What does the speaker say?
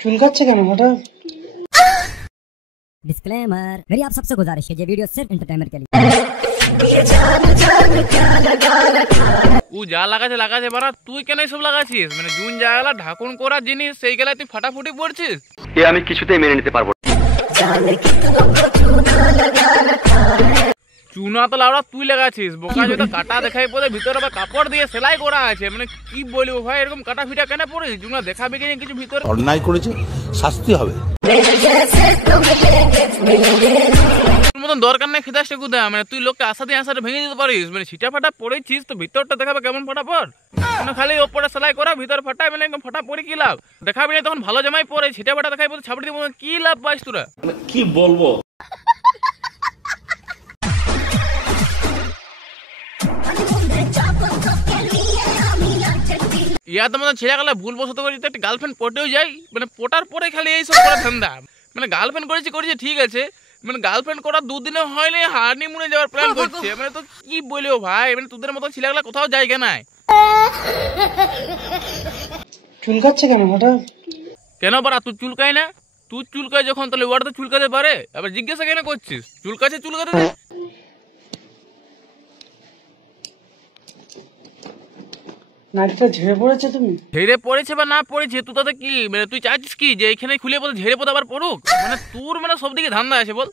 চুলকাচ্ছে কেন হঠাৎ? डिस्क्लेमर, मेरी आप सबसे गुजारिश है, ये वीडियो सिर्फ एंटरटेनमेंट के लिए। ও যা লাগাছে বাড়া, তুই কেন এসব লাগাছিস? মানে জুন যা গেলা ঢাকুন করার জিনিস, সেই গেলা তুই ফাটাফুটি পড়ছিস। এ আমি কিছুতেই মেনে নিতে পারবো না। চুনা তো লাউড়া তুই লাগাছিস, বোকা যেটা কাটা দেখাই পড়ে ভিতরে আবার কাপড় দিয়ে সেলাই করা আছে। মানে কি বলবো ভাই, এরকম কাটা ফিটা কেন পড়িস? চুনা দেখাবে কিনা কিছু ভিতরে? অন্যায় করেছে, শাস্তি হবে। তোর মতন দরকার নেই খেদাসটা কোথায়? মানে তুই লোককে আশাতে ভেঙে দিতে পারিস। মানে ছিটা ফাটা পড়েছিস তো ভিতরটা দেখাবে কেমন ফাটাফট। মানে খালি ওপরে সেলাই করা, ভিতর ফাটায়, মানে একদম ফাটা পড়ে কি লাভ? দেখাবি না তখন ভালো জামাই পরে, ছিটা ফাটা দেখাই পড়ে ছাপড়ি দিব, কি লাভ পাইস তোরা? কি বলবো? ইয়া তো মনে ছেড়ে গেলে ভুল বসত করি একটা গার্লফ্রেন্ড পটেও যাই, মানে পটার পরে খালি এইসব করা ঠান্ডা। মানে গার্লফ্রেন্ড করেছি ঠিক আছে, মানে গার্লফ্রেন্ড করার দুদিনে হয়নি হানিমুনে যাওয়ার প্ল্যান করছে। মানে তো কি বলিও ভাই, মানে তোদের মতো ছেলেগুলা কোথাও জায়গা নাই। চুলকাচ্ছে কেন হঠাৎ? কেন পারা তুই চুলকাই না? তুই চুলকায় যখন, তাহলে ওয়ার তো চুলকাতে পারে। আবার জিজ্ঞাসা কেন করছিস? চুলকাতে দে। নাকটা ঝেড়ে পড়েছে তুমি? ঝেড়ে পড়েছে বা না পড়েছে তুই তাতে কি? মানে তুই চাইছিস কি যে এখানে খুলে পড়ে ঝেড়ে পড়ে আবার পড়ুক? মানে তোর মানে সব দিকে ধান্দা আছে বল।